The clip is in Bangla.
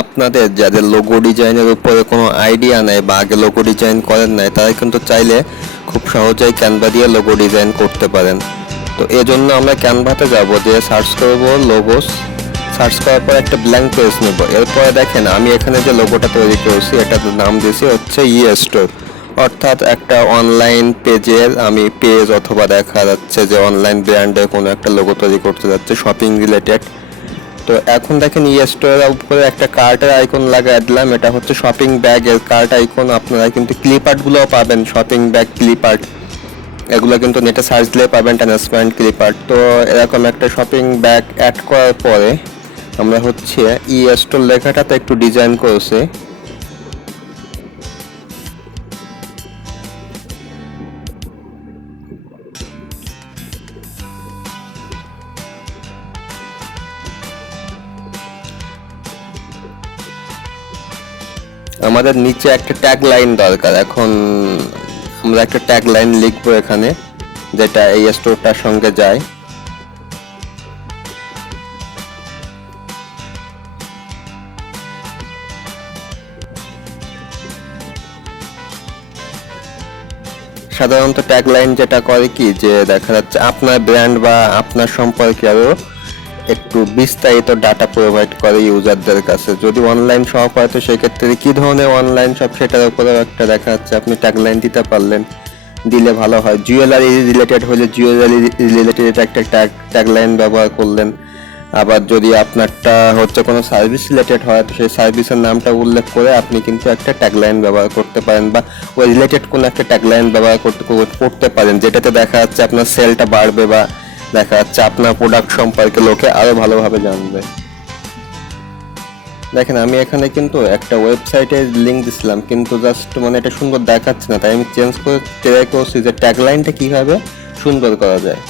আপনাদের যাদের লোগো ডিজাইনের উপরে কোনো আইডিয়া নেই বা আগে লোগো ডিজাইন করেন নাই, তারা কিন্তু চাইলে খুব সহজেই ক্যানভা দিয়ে লোগো ডিজাইন করতে পারেন। তো এজন্য আমরা ক্যানভাতে যাব দিয়ে সার্চ করব লোগোস সার্চ করার পর একটা ব্ল্যাঙ্ক পেজ নেব। এরপরে দেখেন, আমি এখানে যে লোগোটা তৈরি করেছি, এটার নাম দিয়েছি হচ্ছে ই স্টোর অর্থাৎ একটা অনলাইন পেজের আমি পেজ অথবা দেখা যাচ্ছে যে অনলাইন ব্র্যান্ডের কোনো একটা লোগো তৈরি করতে যাচ্ছে শপিং রিলেটেড তো এখন দেখেন ই স্টোরের উপরে একটা কার্টের আইকন লাগাই দিলাম। এটা হচ্ছে শপিং ব্যাগের কার্ট আইকন আপনারা কিন্তু ক্লিপার্টগুলোও পাবেন শপিং ব্যাগ ক্লিপার্ট এগুলো কিন্তু নেটে সার্চ দিলে পাবেন ট্রান্সপারেন্ট ক্লিপার্ট তো এরকম একটা শপিং ব্যাগ অ্যাড করার পরে আমরা হচ্ছে ই স্টোর লেখাটাতে একটু ডিজাইন করেছি। আমাদের নিচে একটা ট্যাগ লাইন দরকার। এখন আমরা একটা ট্যাগ লাইন লিখব এখানে, যেটা এই স্টোরটার সঙ্গে যায়। সাধারণত ট্যাগ লাইন যেটা করে কি, যে দেখা যাচ্ছে আপনার ব্র্যান্ড বা আপনার সম্পর্কে আরও একটু বিস্তারিত ডাটা প্রোভাইড করে ইউজারদের কাছে। যদি অনলাইন শপ হয়, তো সেক্ষেত্রে কি ধরনের অনলাইন শপ সেটার উপরেও একটা দেখা যাচ্ছে, আপনি ট্যাগলাইন দিতে পারলেন, দিলে ভালো হয়। জুয়েলারি রিলেটেড হলে জুয়েলারি রিলেটেড এটা একটা ট্যাগ ট্যাগলাইন ব্যবহার করলেন। আবার যদি আপনারটা হচ্ছে কোনো সার্ভিস রিলেটেড হয়, তো সেই সার্ভিসের নামটা উল্লেখ করে আপনি কিন্তু একটা ট্যাগলাইন ব্যবহার করতে পারেন বা ওই রিলেটেড কোনো একটা ট্যাগলাইন ব্যবহার করতে করতে পারেন, যেটাতে দেখা যাচ্ছে আপনার সেলটা বাড়বে বা দেখা যাচ্ছে আপনার প্রোডাক্ট সম্পর্কে লোকে আরও ভালোভাবে জানবে। দেখেন, আমি এখানে কিন্তু একটা ওয়েবসাইটে লিঙ্ক দিছিলাম, কিন্তু জাস্ট মানে এটা সুন্দর দেখাচ্ছে না, তাই আমি চেঞ্জ করে ট্রাই করছি যে ট্যাগলাইনটা কীভাবে সুন্দর করা যায়।